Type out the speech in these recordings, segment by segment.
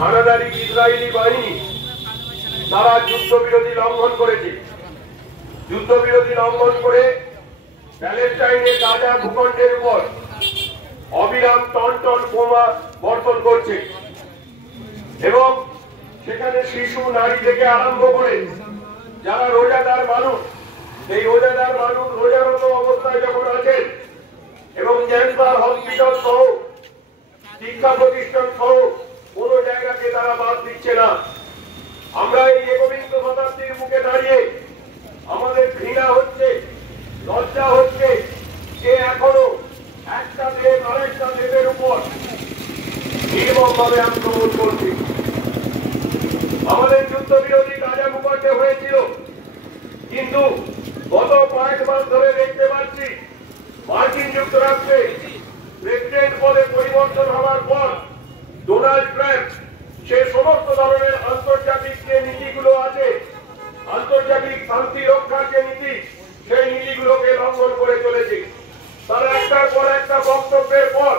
হানাদারি Israeli বাহিনী তারা যুদ্ধবিরতি লঙ্ঘন করেছে। যুদ্ধবিরতি লঙ্ঘন করে প্যালেস্টাইনের গাজা ভূখণ্ডের উপর অবিরাম টন টন বোমা বর্ষণ করছে এবং সেখানে শিশু নারী থেকে আরম্ভ করে যারা রোজাদার মানুষ, এই রোজাদার মানুষ রোজারত অবস্থায় যখন আছেন এবং ক্যান্সার হসপিটাল সহ শিক্ষা প্রতিষ্ঠান সহ কোন জায়গাকে তারা বাদ দিচ্ছে না। আমরা এই একবিংশ শতাব্দীর মুখে দাঁড়িয়ে আমাদের ঘৃণা হচ্ছে, লজ্জা হচ্ছে যে এখনো একটা দেশ আরেকটা দেশের উপর নির্মমভাবে আক্রমণ করছে। আমাদের যুদ্ধবিরোধী গাজা ভূখণ্ডে হয়েছিল, কিন্তু গত কয়েক মাস ধরে দেখতে পাচ্ছি মার্কিন যুক্তরাষ্ট্রে প্রেসিডেন্ট পদে পরিবর্তন হওয়ার পর ডোনাল্ড ট্রাম্প সে সমস্ত ধরনের আন্তর্জাতিক যে নীতিগুলো আছে, আন্তর্জাতিক শান্তি রক্ষার যে নীতি, সেই নীতিগুলোকে লঙ্ঘন করে চলেছে। তারা একটার পর একটা বক্তব্যের পর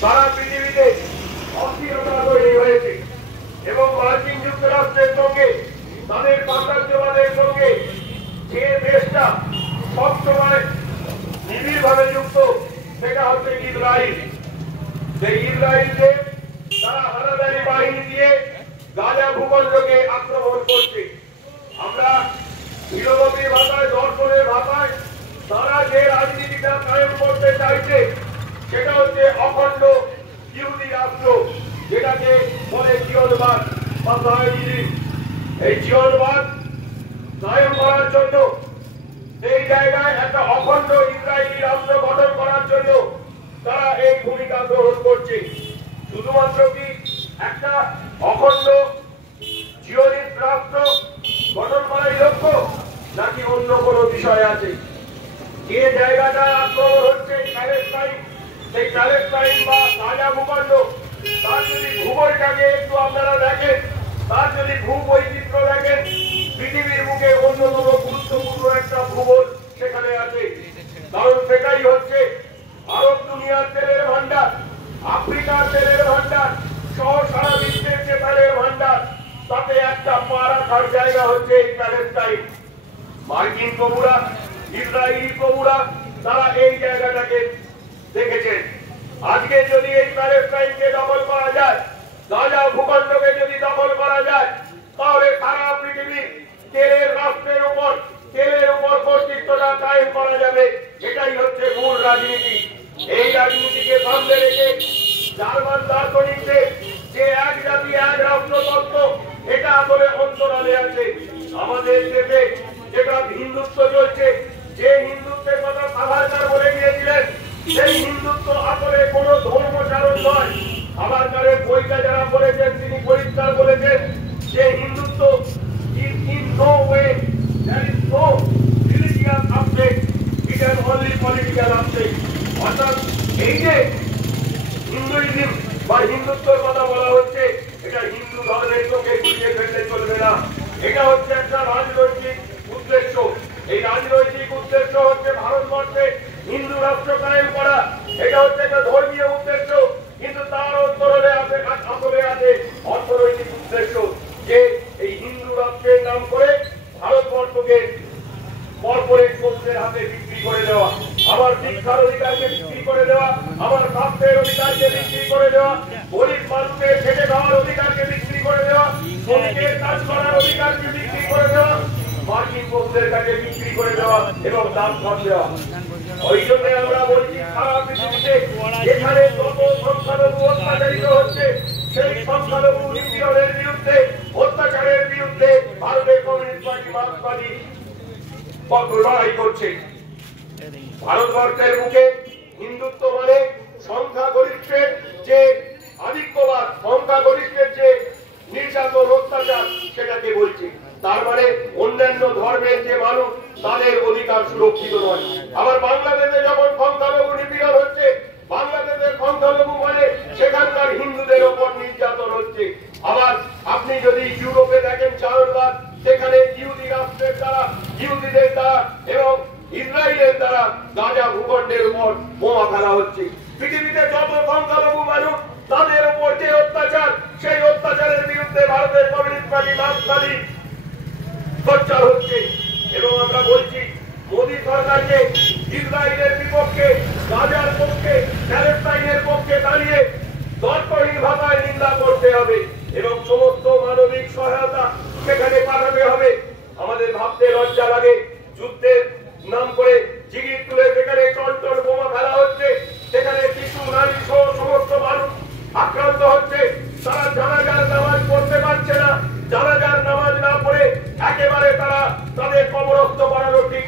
সারা পৃথিবীতে অস্থিরতা তৈরি হয়েছে এবং মার্কিন যুক্তরাষ্ট্রের সঙ্গে তাদের সাম্রাজ্যবাদের সঙ্গে যে দেশটা সবসময় নিবিড়ভাবে যুক্ত সেটা হচ্ছে ইসরায়েল। সেই ইসরায়েলকে তারা হানাদারি বাহিনী দিয়ে গাজা ভূখণ্ডকে আক্রমণ করছে। আমরা ফিলোসফির ভাষায়, দর্শনের ভাষায় তারা যে রাজনীতিটা কায়েম করতে চাইছে সেটা হচ্ছে অখণ্ড ইহুদি রাষ্ট্র, যেটাকে বলে জিয়নবাদ বা সায়োনিজম। এই জিয়নবাদ কায়েম করার জন্য এই জায়গায় একটা অখণ্ড ইসরায়েলি রাষ্ট্র গঠন করার জন্য তারা এই ভূমিকা গ্রহণ করছে। শুধুমাত্র কি একটা অখণ্ড জিওনিস্ট রাষ্ট্র গঠন করাই লক্ষ্য, নাকি অন্য কোনো বিষয় আছে? যে জায়গাটায় আক্রমণ হচ্ছে প্যালেস্টাইন, সেই প্যালেস্টাইন বা গাজা ভূখণ্ড, তার যদি ভূগোলটাকে একটু আপনারা দেখেন, তার যদি ভূবৈচিত্র্য দেখেন, পৃথিবীর মুখে অন্যতম গুরুত্বপূর্ণ একটা ভূগোল সেখানে আছে। কারণ সেটাই হচ্ছে আরব দুনিয়ার তেলের ভান্ডার, আফ্রিকার তেলের ভান্ডার সহ সারা বিশ্বের যে তেলের ভান্ডার, তাতে একটা পা রাখার জায়গা হচ্ছে এই প্যালেস্টাইন। মার্কিন প্রভুরা, ইসরায়েলি প্রভুরা তারা এই জায়গাটাকে দেখেছেন। আজকে যদি এই প্যালেস্টাইনকে দখল করা যায়, গাজা ভূখণ্ডকে যদি দখল করা যায়, তাহলে সারা পৃথিবীর তেলের রাষ্ট্রের উপর, তেলের উপর কর্তৃত্বটা কায়েম করা যাবে। এটাই হচ্ছে মূল রাজনীতি। এই রাজনীতিকে সামনে রেখে জার্মান দার্শনিকদের যে এক জাতি এক রাষ্ট্র তত্ত্ব, এটা আসলে অন্তরালে আছে। আমাদের দেশে যেটা হিন্দুত্ব চলছে, যে হিন্দুত্বের কথা সাভারকার বলে গিয়েছিলেন, সেই হিন্দুত্ব আসলে কোন ধর্মচারণ নয়। সাভারকারের বইটা যারা পড়েছেন তিনি পরিষ্কার বলেছেন যে Hindutva is in no way, there is no religious aspect, it is only political aspect. অর্থাৎ এই যে হিন্দুইজম বা হিন্দুত্বের কথা বলা হচ্ছে, এটা হিন্দু ধর্মের চোখে গুলিয়ে ফেললে চলবে না। এটা হচ্ছে একটা রাজনৈতিক উদ্দেশ্য। এই রাজনৈতিক উদ্দেশ্য হচ্ছে ভারতবর্ষে হিন্দু রাষ্ট্র কায়েম করা। এটা হচ্ছে একটা ধর্মীয় উদ্দেশ্য, কিন্তু তার অন্তরে আছে অর্থনৈতিক উদ্দেশ্য, যে এই হিন্দু রাষ্ট্রের নাম করে ভারতবর্ষকে কর্পোরেট শক্তির হাতে বিক্রি করে দেওয়া, আমার শিক্ষার অধিকারকে বিক্রি করে দেওয়া, আমার স্বাস্থ্যের অধিকারকে বিক্রি করে দেওয়া, গরিব মানুষের খেটে খাওয়ার অধিকারকে বিক্রি করে দেওয়া, শ্রমিকের কাজ করার অধিকারকে বিক্রি করে দেওয়া, মার্কিন শক্তির কাছে বিক্রি করে দেওয়া এবং দাম কম দেওয়া। ওই জন্য আমরা বলছি সারা পৃথিবীতে যেখানে যত সংখ্যালঘু অত্যাচারিত হচ্ছে, সেই সংখ্যালঘু নিপীড়নের বিরুদ্ধে, অত্যাচারের বিরুদ্ধে ভারতের কমিউনিস্ট পার্টি, মার্ক্সবাদী লড়াই করছে। ভারতবর্ষের মুখে হিন্দুত্ব মানে সংখ্যাগরিষ্ঠের যে আধিক্যবাদ, সংখ্যাগরিষ্ঠের যে নির্যাতন, অত্যাচার, সেটাকে বলছে। তার মানে অন্যান্য ধর্মের যে মানুষ তাদের অধিকার সুরক্ষিত নয়। আবার বাংলাদেশে যখন সংখ্যালঘু নিপীড়ন হচ্ছে, বাংলাদেশের সংখ্যালঘু মানে সেখানকার হিন্দুদের উপর নির্যাতন হচ্ছে। আবার আপনি যদি ইউরোপে দেখেন চারণবাদ, সেখানে ইহুদি রাষ্ট্রের দ্বারা, ইহুদিদের দ্বারা এবং ইসরায়েলের দ্বারা গাজা ভূখণ্ডের উপর বোমা ফেলা হচ্ছে। পৃথিবীতে যত সংখ্যালঘু মানুষ তাদের উপর যে অত্যাচার, সেই মার্কসবাদী সোচ্চার হচ্ছে। এবং আমরা বলছি মোদী সরকারকে ইসরায়েলের বিপক্ষে, গাজার পক্ষে, প্যালেস্টাইনের পক্ষে দাঁড়িয়ে তর্কহীন ভাষায় নিন্দা করতে হবে এবং সমস্ত মানবিক সহায়তা সেখানে পাঠাতে হবে। আমাদের ভাবতে লজ্জা লাগে, যুদ্ধের নাম করে জিগির তুলে যেখানে টন বোমা ফেলা হচ্ছে, সেখানে শিশু, নারী সহ সমস্ত মানুষ আক্রান্ত হচ্ছে। তারা জানাজার নামাজ পড়তে পারছে না, জানাজার নামাজ না পড়ে একেবারে তারা তাদের কবরস্থ করারও ঠিক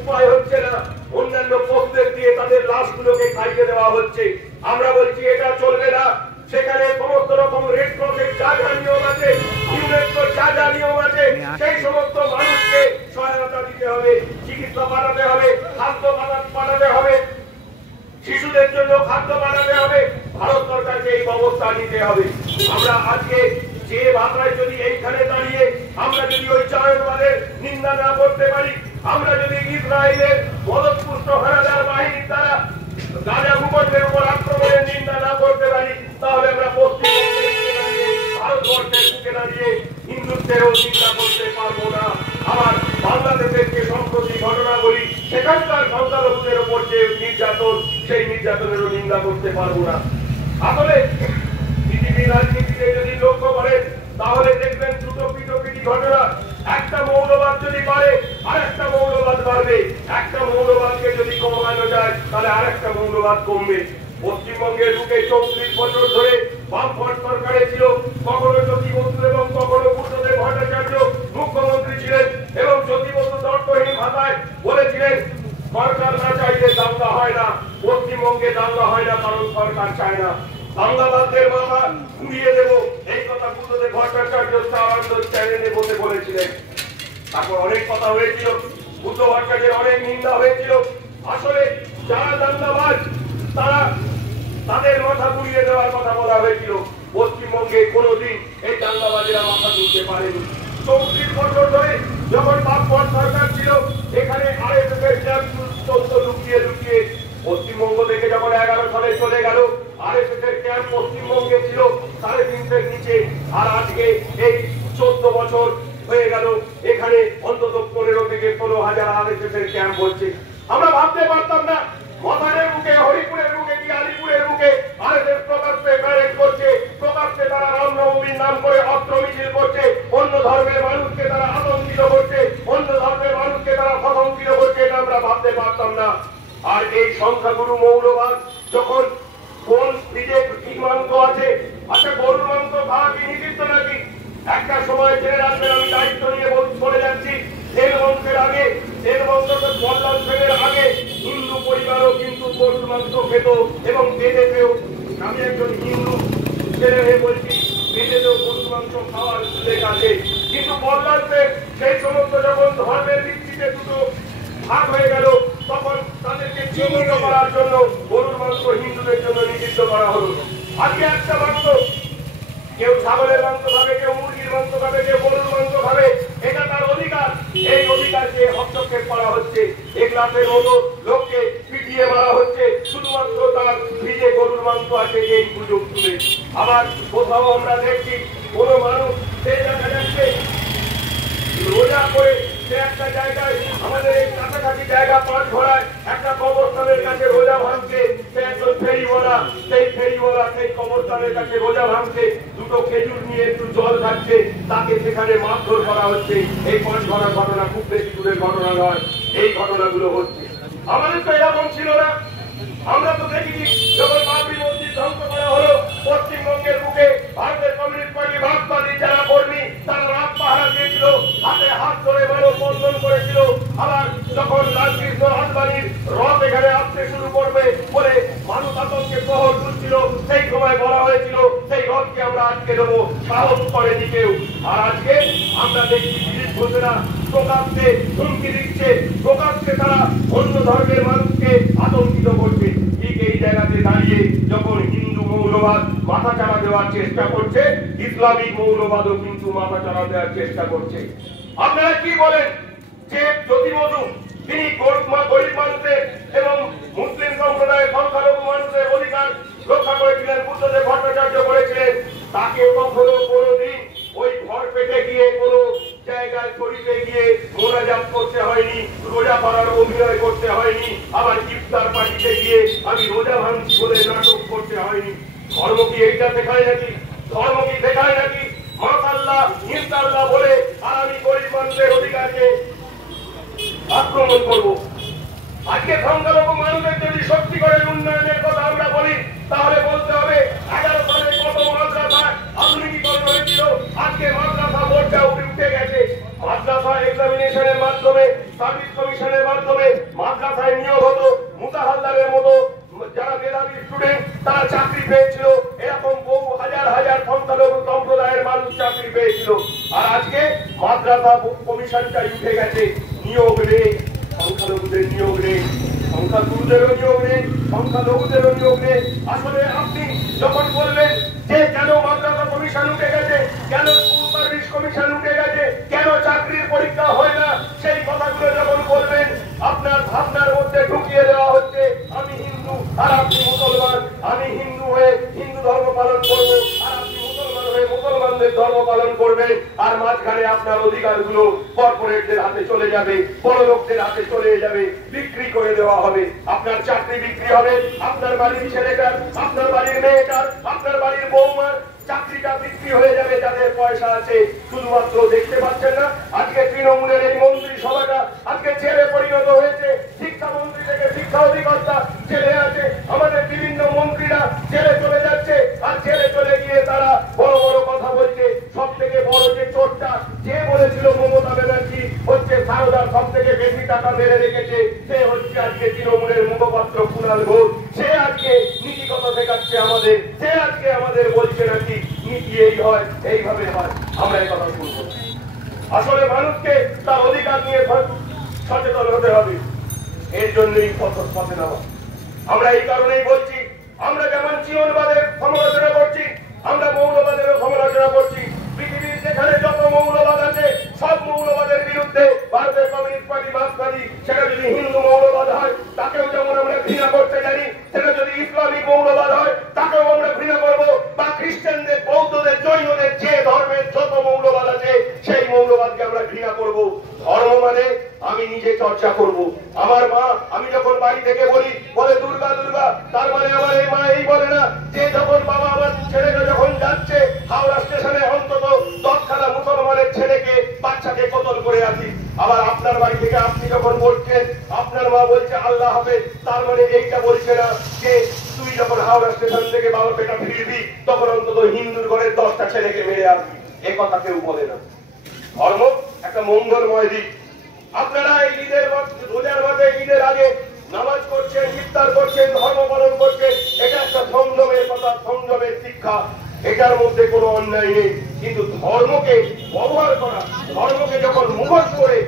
উপায় হচ্ছে না, অন্যান্য পোস্টদের দিয়ে তাদের লাশগুলোকে খাইয়ে দেওয়া হচ্ছে। আমরা বলছি এটা চলবে না। সেখানে সমস্ত রকম রেড ক্রসের যা যা নিয়ম আছে, ইউনেস্কোর যা যা নিয়ম আছে, সেই সমস্ত মানুষকে সহায়তা দিতে হবে, চিকিৎসা পাঠাতে হবে, খাদ্য পাঠাতে হবে, শিশুদের জন্য খাদ্য বানাতে হবে। ভারত সরকারকে এই ব্যবস্থা নিতে হবে। আমরা আজকে যে ভাষায় যদি এইখানে দাঁড়িয়ে আমরা যদি ওই চারণবাদের নিন্দা না করতে পারি, আমরা যদি ইসরায়েলের মদতপুষ্ট হানাদার বাহিনীর দ্বারা গাজা ভূখণ্ডের উপর আক্রমণের নিন্দা না করতে পারি, তাহলে আমরা পশ্চিমবঙ্গের বুকে দাঁড়িয়ে, ভারতবর্ষের বুকে দাঁড়িয়ে হিন্দুত্বেরও নিন্দা করতে পারবো না। আবার বাংলাদেশের যে সম্প্রতি ঘটনাগুলি, সেখানকার সংখ্যালঘুদের উপর যে নির্যাতন, সেই নির্যাতনেরও নিন্দা করতে পারবো না। আসলে পৃথিবীর রাজনীতিতে যদি লক্ষ্য করেন, তাহলে দেখবেন দুটো পিটোপিটি ঘটনা। একটা মৌলবাদ যদি বাড়ে, আরেকটা মৌলবাদ বাড়বে। একটা মৌলবাদকে যদি কমানো যায়, তাহলে আরেকটা মৌলবাদ কমবে। পশ্চিমবঙ্গের বুকে 34 বছর ধরে বামফ্রন্ট সরকারে ছিল, কখনো জ্যোতি বসু এবং কখনো বুদ্ধদেব ভট্টাচার্য মুখ্যমন্ত্রী ছিলেন, এবং জ্যোতি বসু তর্কহীন ভাষায় বলেছিলেন সরকার না চাইলে দাঙ্গা হয় না, পশ্চিমবঙ্গে দাঙ্গা হয় না কারণ সরকার চায় না। দাঙ্গাবাজদের মাথা ঘুরিয়ে দেব, এই কথা বুদ্ধদেব ভট্টাচার্য চ্যানেলে বসে বলেছিলেন। তারপর অনেক কথা হয়েছিল, বুদ্ধ ভট্টাচার্যের অনেক নিন্দা হয়েছিল। আসলে যারা দাঙ্গাবাজ, তারা তাদের মাথা ঘুরিয়ে দেওয়ার কথা বলা হয়েছিল। পশ্চিমবঙ্গে কোনোদিন এই দাঙ্গাবাজেরা মাথা তুলতে পারেনি। 34 বছর ধরে যখন বামফ্রন্ট সরকার ছিল, এখানে আরএসএসের ক্যাম্প চলতো লুকিয়ে লুকিয়ে। পশ্চিমবঙ্গ থেকে যখন 11 সালে চলে গেল, আরএসএসের ক্যাম্প পশ্চিমবঙ্গে ছিল 350-এর নিচে। আর আজকে এই 14 বছর হয়ে গেল, এখানে অন্তত 15 থেকে 16,000 আরএসএসের ক্যাম্প হচ্ছে। আমরা ভাবতে পারতাম না মথানের বুকে, হরিপুরের বুকে কি আলিপুরের বুকে আরএসএস প্রকাশ্যে প্যারেড করছে, প্রকাশ্যে তারা রামনবমীর নাম করে অস্ত্র মিছিল করছে, অন্য ধর্মের মানুষকে তারা আতঙ্কিত করছে, অন্য ধর্মের মানুষকে তারা সতঙ্কিত করছে। এটা আমরা ভাবতে পারতাম না। আর এই সংখ্যাগুরু মৌলবাদ যখন কোন ফ্রিজে কি মাংস আছে, আচ্ছা গরুর মাংস খাওয়া কি নিষিদ্ধ নাকি? একটা সময় জেনে রাখবেন, আমি দায়িত্ব নিয়ে বলে যাচ্ছি, তেল বংশের আগে, তেল বংশ বল্লাল সেনের আগে হিন্দু পরিবারও কিন্তু গরুর মাংস খেত এবং বেদেতেও। আমি একজন হিন্দু ছেলে হয়ে বলছি, বেদেতেও গরুর মাংস খাওয়ার উল্লেখ আছে। কিন্তু বল্লাল সেন সেই সমস্ত যখন ধর্মের ভিত্তিতে দুটো ভাগ হয়ে গেল, তখন তাদেরকে চিহ্নিত করার জন্য গরুর মাংস হিন্দুদের জন্য নিষিদ্ধ করা হলো। আজকে একটা মাংস, কেউ ছাগলের মাংস খাবে, কেউ মুরগির মাংস খাবে, কেউ গরুর মাংস খাবে, এটা তার অধিকার। এই অধিকারকে হস্তক্ষেপ করা হচ্ছে। 1 লাখের মতো লোককে পিটিয়ে মারা হচ্ছে শুধুমাত্র তার ফ্রিজে গরুর মাংস আছে এই সুযোগ তুলে। আবার কোথাও আমরা দেখছি কোন মানুষ সে দেখা যাচ্ছে রোজা করে সে একটা জায়গায়, আমাদের এই কাছাকাছি জায়গা পাঁচঘোড়ায় একটা কবরস্থানের কাছে রোজা ভাঙছে। সে একজন ফেরিওয়ালা, সেই ফেরিওয়ালা সেই কবরস্থানের কাছে রোজা ভাঙছে, দুটো খেজুর নিয়ে একটু জল খাচ্ছে, তাকে সেখানে মারধর করা হচ্ছে। এই পাঁচঘোড়ার ঘটনা খুব বেশি দূরের ঘটনা নয়, এই ঘটনাগুলো হচ্ছে। আমাদের তো এরকম ছিল না। আমরা তো দেখিনি যখন বাবরি মসজিদ ধ্বংস করা হলো, পশ্চিমবঙ্গের বুকে ভারতের কমিউনিস্ট পার্টি মার্কসবাদী যারা কর্মী, তারা রাত পাহারা দিয়েছিল, হাতে হাত ধরে মানববন্ধন করেছিল। আবার যখন লালকৃষ্ণ আদবানির রথ এখানে আসতে শুরু করবে বলে মানুষ আতঙ্কে শহর তুলছিল, সেই সময় বলা হয়েছিল সেই রথকে আমরা আটকে দেবো, সাহস করেনি কেউ। আর আজকে আমরা দেখছি দিলীপ ঘোষেরা প্রকাশ্যে হুমকি দিচ্ছে, প্রকাশ্যে তারা অন্য ধর্মের মানুষকে আতঙ্কিত করছে। ঠিক এই জায়গাতে দাঁড়িয়ে যখন হিন্দু মৌলবাদ মাথা চাড়া দেওয়ার চেষ্টা করছে, ইসলামিক মৌলবাদও কিন্তু মাথা চাড়া দেওয়ার চেষ্টা করছে। আপনারা কি বলেন যে জ্যোতি বসু তিনি গরিব মানুষের এবং মুসলিম সম্প্রদায়ের সংখ্যালঘু মানুষের অধিকার রক্ষা করেছিলেন, বুদ্ধদেব ভট্টাচার্য করেছিলেন, তাকে কখনো কোনোদিন ওই ঘর পেটে এইটা শেখায় নাকি? ধর্ম কি শেখায় নাকি মাশাআল্লাহ ইনশাআল্লাহ বলে আর আমি গরিব মানুষের অধিকারকে আক্রমণ করবো? আজকে সংখ্যালঘু মানুষের যদি সত্যি করে উন্নয়নের কথা আমরা বলি, তাহলে বলতে হবে 11 সালে কত মাদ্রাসা আধুনিকীকরণ হয়েছিল। আজকে মাদ্রাসা বোর্ডটা উঠে গেছে। মাদ্রাসা এক্সামিনেশনের মাধ্যমে, সার্ভিস কমিশনের মাধ্যমে মাদ্রাসায় নিয়োগ হতো। মুতাহাল্লারের মতো যারা মেধাবী স্টুডেন্ট তারা চাকরি পেয়েছিল। এরকম বহু হাজার হাজার সংখ্যালঘু সম্প্রদায়ের মানুষ চাকরি পেয়েছিল। আর আজকে মাদ্রাসা কমিশনটাই উঠে গেছে। নিয়োগ নেই, সংখ্যালঘুদের নিয়োগ নেই, সংখ্যাগুরুদেরও নিয়োগ নেই, সংখ্যালঘুদেরও নিয়োগ নেই। আসলে আপনি যখন বললেন যে কেন মাদ্রাসা কমিশন উঠে গেছে, কেন স্কুল সার্ভিস কমিশন উঠে গেছে, কেন চাকরির পরীক্ষা হয় না, সেই কথাগুলো যখন বলবেন আপনার ভাবনার মধ্যে ঢুকিয়ে দেওয়া হচ্ছে আমি হিন্দু আর আপনি মুসলমান, আমি হিন্দু হয়ে হিন্দু ধর্ম পালন করবো আর আপনি মুসলমান হয়ে মুসলমানদের ধর্ম পালন করবেন। আর মাঝখানে আপনার অধিকারগুলো কর্পোরেটদের হাতে চলে যাবে, বড় লোকদের হাতে চলে যাবে, বিক্রি করে দেওয়া হবে। আপনার চাকরি বিক্রি হবে, আপনার বাড়ির ছেলেটার, আপনার বাড়ির মেয়েটার, আপনার বাড়ির বৌমার চাকরিটা বিক্রি হয়ে যাবে যাদের পয়সা আছে। শুধুমাত্র দেখতে পাচ্ছেন না আজকে তৃণমূলের এই মন্ত্রী সভাটা আজকে জেলে পরিণত হয়েছে। শিক্ষামন্ত্রী থেকে শিক্ষা অধিকর্তা জেলে আছে, আমাদের বিভিন্ন মন্ত্রীরা জেলে চলে যাচ্ছে। আর জেলে চলে গিয়ে তারা বড় বড় কথা বলছে। সব থেকে বড় যে চোরটা যে বলেছিল মমতা ব্যানার্জি হচ্ছে সারদার সব থেকে বেশি টাকা মেরে রেখেছে, সে হচ্ছে আজকে তৃণমূলের মুখপাত্র কুণাল ঘোষ। সে আজকে নীতি কথা শেখাচ্ছে আমাদের, সে আজকে আমাদের বলছে নাকি নীতি এই হয়, এইভাবে হয়। আমরা এই কথা শুনবো। আসলে মানুষকে তার অধিকার নিয়ে সচেতন হতে হবে। এর জন্যই পথে নামা। আমরা এই কারণেই বলছি, আমরা যেমন জীবনবাদের সমালোচনা করছি, আমরা মৌলবাদেরও সমালোচনা করছি। পৃথিবীর যেখানে যত মৌলবাদ আছে সব মৌলবাদের বিরুদ্ধে ভারতের কমিউনিস্ট পার্টি মার্ক্সবাদী, সেটা যদি হিন্দু মৌলবাদ হয় তাকেও যেমন আমরা ঘৃণা করতে জানি, সেটা যদি ইসলামিক মৌলবাদ হয় তাকেও আমরা ঘৃণা করবো। বা খ্রিস্টানদের, বৌদ্ধদের, জৈনদের যে ধর্মের যত মৌলবাদ আছে সেই মৌলবাদকে আমরা ঘৃণা করবো। ধর্ম মানে আমি নিজে চর্চা করব। আমার মা, আমি যখন বাড়ি থেকে বলে দুর্গা দুর্গা, তার মানে আমার এই মা এই বলে না যে যখন বাবা আমার ছেলেটা যখন যাচ্ছে হাওড়া স্টেশনে অন্তত 10খানা মুসলমানের ছেলেকে বাচ্চাকে কতল করে আসি। আবার আপনার বাড়ি থেকে আপনি যখন বলছেন আপনার মা বলছে আল্লাহ হাফেজ, তার মানে এইটা বলছে না যে তুই যখন হাওড়া স্টেশন থেকে বাবার পেটা ফিরবি তখন অন্তত হিন্দুর ঘরের 10টা ছেলেকে মেরে আসবি। এ কথা কেউ বলে না। ধর্ম একটা মঙ্গলময় দিক। আপনারা এই ঈদের রোজার মাঝে ঈদের আগে নামাজ করছেন, ইফতার করছেন, ধর্ম পালন করছেন, এটা একটা সংযমের কথা, সংযমের শিক্ষা। এটার মধ্যে কোনো অন্যায় নেই। কিন্তু ধর্মকে ব্যবহার করা, ধর্মকে যখন মুখস্থ করে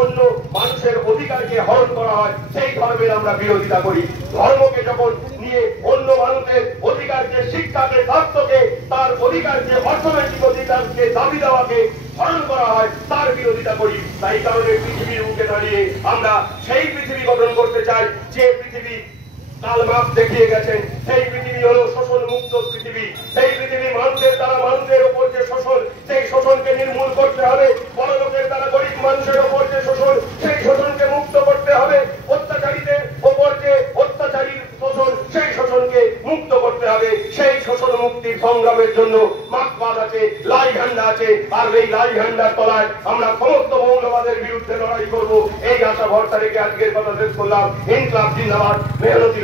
অন্য মানুষের অধিকারকে হরণ করা হয় সেই ধর্মের আমরা বিরোধিতা করি। ধর্মকে যখন নিয়ে অন্য মানুষের অধিকারকে, শিক্ষাকে, স্বাস্থ্যকে, তার অধিকারকে, অর্থনৈতিক অধিকারকে, দাবি দেওয়াকে হরণ করা হয় তার বিরোধিতা করি। তাই কারণে পৃথিবীর মুখে দাঁড়িয়ে আমরা সেই পৃথিবী গঠন করতে চাই যে পৃথিবী কাল মার্কস দেখিয়ে গেছেন। সেই পৃথিবী হলো শোষণ মুক্ত পৃথিবী। সেই পৃথিবী মানুষের দ্বারা মানুষের উপর যে শোষণ, সেই শোষণকে নির্মূল করতে হবে। বড় লোকের দ্বারা গরিব মানুষের উপর যে শোষণ, সেই শোষণকে মুক্ত করতে হবে। অত্যাচারীদের উপর যে অত্যাচারীর শোষণ, সেই শোষণকে মুক্ত করতে হবে। সেই শোষণ মুক্তির সংগ্রামের জন্য মার্ক্সবাদ আছে, লাই ঝান্ডা আছে। আর এই লাই ঝান্ডার তলায় আমরা সমস্ত মৌলবাদের বিরুদ্ধে লড়াই করব। এই আশা ভরসা রেখে আজকের কথা শেষ করলাম। ইনকলাব জিন্দাবাদ, মেহনতি